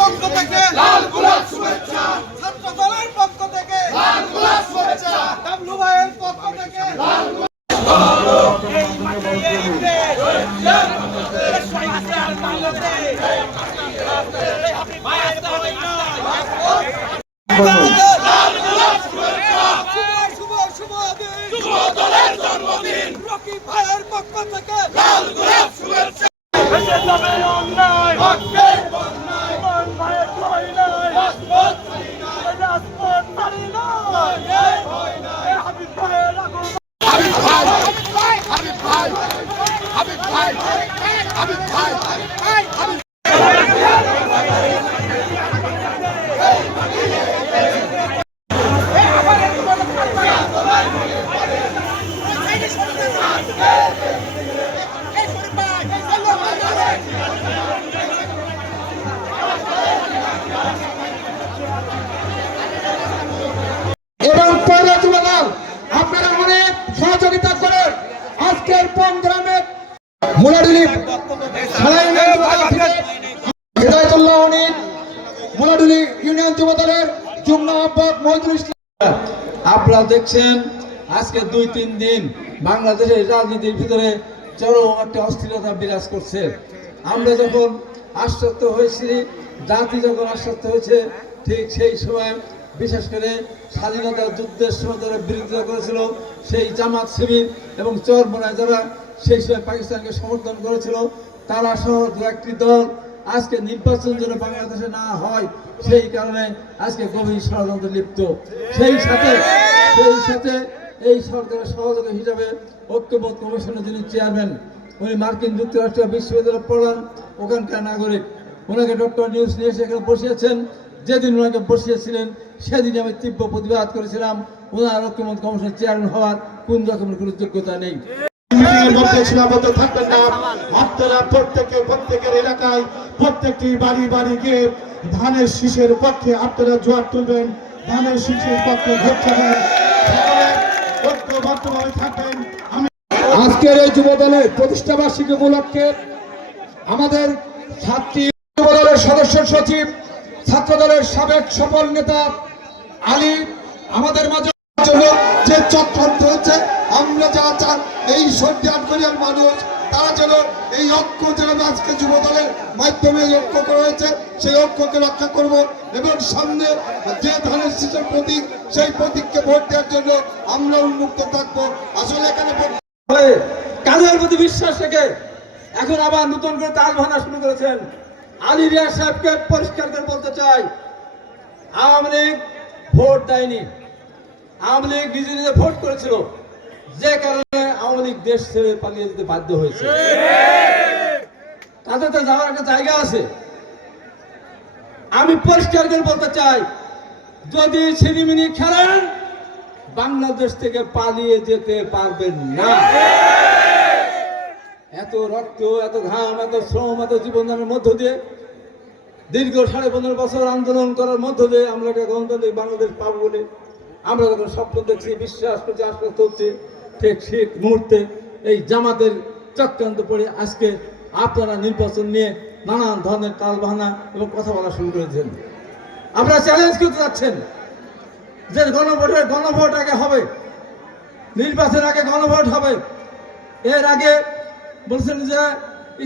পক্ষ থেকে লাল গোলাপ শুভেচ্ছা, ছাত্র দলের পক্ষ থেকে লাল গোলাপ শুভেচ্ছা, ডাবলু ভাইয়ের পক্ষ থেকে লাল গোলাপ জন্মদিন রকিব ভাইয়ের পক্ষ থেকে লাল গোলাপ শুভেচ্ছা। আপনারা অনেক সহযোগিতা করে আজকের গ্রামে মুলাডুলি মুলাডুলি ইউনিয়ন যুবদলের যুগ্ম আহ্বায়ক মহিদুল ইসলাম। আপনারা দেখছেন আজকে 2-3 দিন বাংলাদেশের রাজনীতির ভিতরে চরম একটা অস্থিরতা বিরাজ করছে। আমরা যখন আশ্বস্ত হয়েছি, জাতি যখন আশ্বস্ত হয়েছে, ঠিক সেই সময় বিশেষ করে স্বাধীনতার যুদ্ধের সময় যারা বিরোধিতা করেছিল সেই জামাত শিবির এবং চরমোনায় যারা সেই সময় পাকিস্তানকে সমর্থন করেছিল, তারা সহ একটি দল আজকে নির্বাচন যেন বাংলাদেশে না হয় সেই কারণে আজকে গভীর ষড়যন্ত্রে লিপ্ত। সেই সাথে এই সরকারের সহযোগী হিসাবে ঐক্যমত কমিশনের যিনি চেয়ারম্যান, উনি মার্কিন যুক্তরাষ্ট্র বিশ্ববিদ্যালয়ে পড়ান, ওখানকার নাগরিক। ওনাকে ডক্টর নিউজ নিয়ে এসে এখানে বসিয়েছেন। যেদিন ওনাকে বসিয়েছিলেন সেদিন আমি তীব্র প্রতিবাদ করেছিলাম, ওনার ঐক্যমত কমিশনের চেয়ারম্যান হওয়ার কোন রকমের কোনো যোগ্যতা নেই। আপনারা প্রত্যেকের এলাকায় প্রত্যেকটি বাড়ি বাড়ি গিয়ে ধানের শীষের পক্ষে আপনারা জোয়ার তুলবেন, ধানের শীষের পক্ষে ভোট দেবেন, ঐক্যবদ্ধভাবে থাকবেন। আজকের এই যুবদলের প্রতিষ্ঠা বার্ষিকী উপলক্ষে আমাদের ছাত্রী যুবদলের সদস্য সচিব, ছাত্র দলের সাবেক সফল নেতা আলী আমাদের মাঝে যে চক্রান্ত হচ্ছে, আমরা যারা চান এই সর্দি আটগরিয়ার মানুষ তারা যেন এই ঐক্য যেন আজকে যুব দলের মাধ্যমে ঐক্য করা হয়েছে সেই ঐক্যকে রক্ষা করব এবং সামনে যে ধানের শীষের প্রতীক সেই প্রতীককে ভোট দেওয়ার জন্য আমরা উন্মুক্ত থাকবো। আসলে এখানে কাজের প্রতি বিশ্বাস রেখে এখন আবার নতুন করে তাল ভাঙা শুরু করেছেন। আলী রিয়াজ সাহেবকে পরিষ্কার করে বলতে চাই, আওয়ামী লীগ ভোট দেয়নি, আওয়ামী লীগ নিজে নিজে ভোট করেছিল, যে কারণে আওয়ামী লীগ দেশ ছেড়ে পালিয়ে যেতে বাধ্য হয়েছে। তাদের তো যাওয়ার একটা জায়গা আছে। আমি পরিষ্কার করে বলতে চাই, যদি ছিনিমিনি খেলেন বাংলাদেশ থেকে পালিয়ে যেতে পারবেন না। এত রক্ত, এত ঘাম, এত শ্রম, এত জীবনের মধ্য দিয়ে দীর্ঘ 15.5 বছর আন্দোলন করার মধ্য দিয়ে আমরা একটা গণতান্ত্রিক বাংলাদেশ পাবো বলে আমরা যখন স্বপ্ন দেখছি, বিশ্বাস করছি, আশ্বস্ত হচ্ছে, ঠিক সেই মুহূর্তে এই জামাতের চক্রান্ত পড়ে আজকে আপনারা নির্বাচন নিয়ে নানান ধরনের তালবাহানা এবং কথা বলা শুরু করেছেন। আপনারা চ্যালেঞ্জ করতে যাচ্ছেন যে গণভোট আগে হবে, নির্বাচন আগে গণভোট হবে, এর আগে বলছেন যে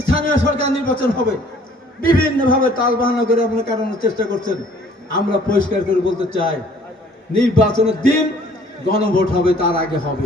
স্থানীয় সরকার নির্বাচন হবে। বিভিন্নভাবে তালবাহানা করে আপনারা কাটানোর চেষ্টা করছেন। আমরা পরিষ্কার করে বলতে চাই, নির্বাচনের দিন গণভোট হবে, তার আগে হবে।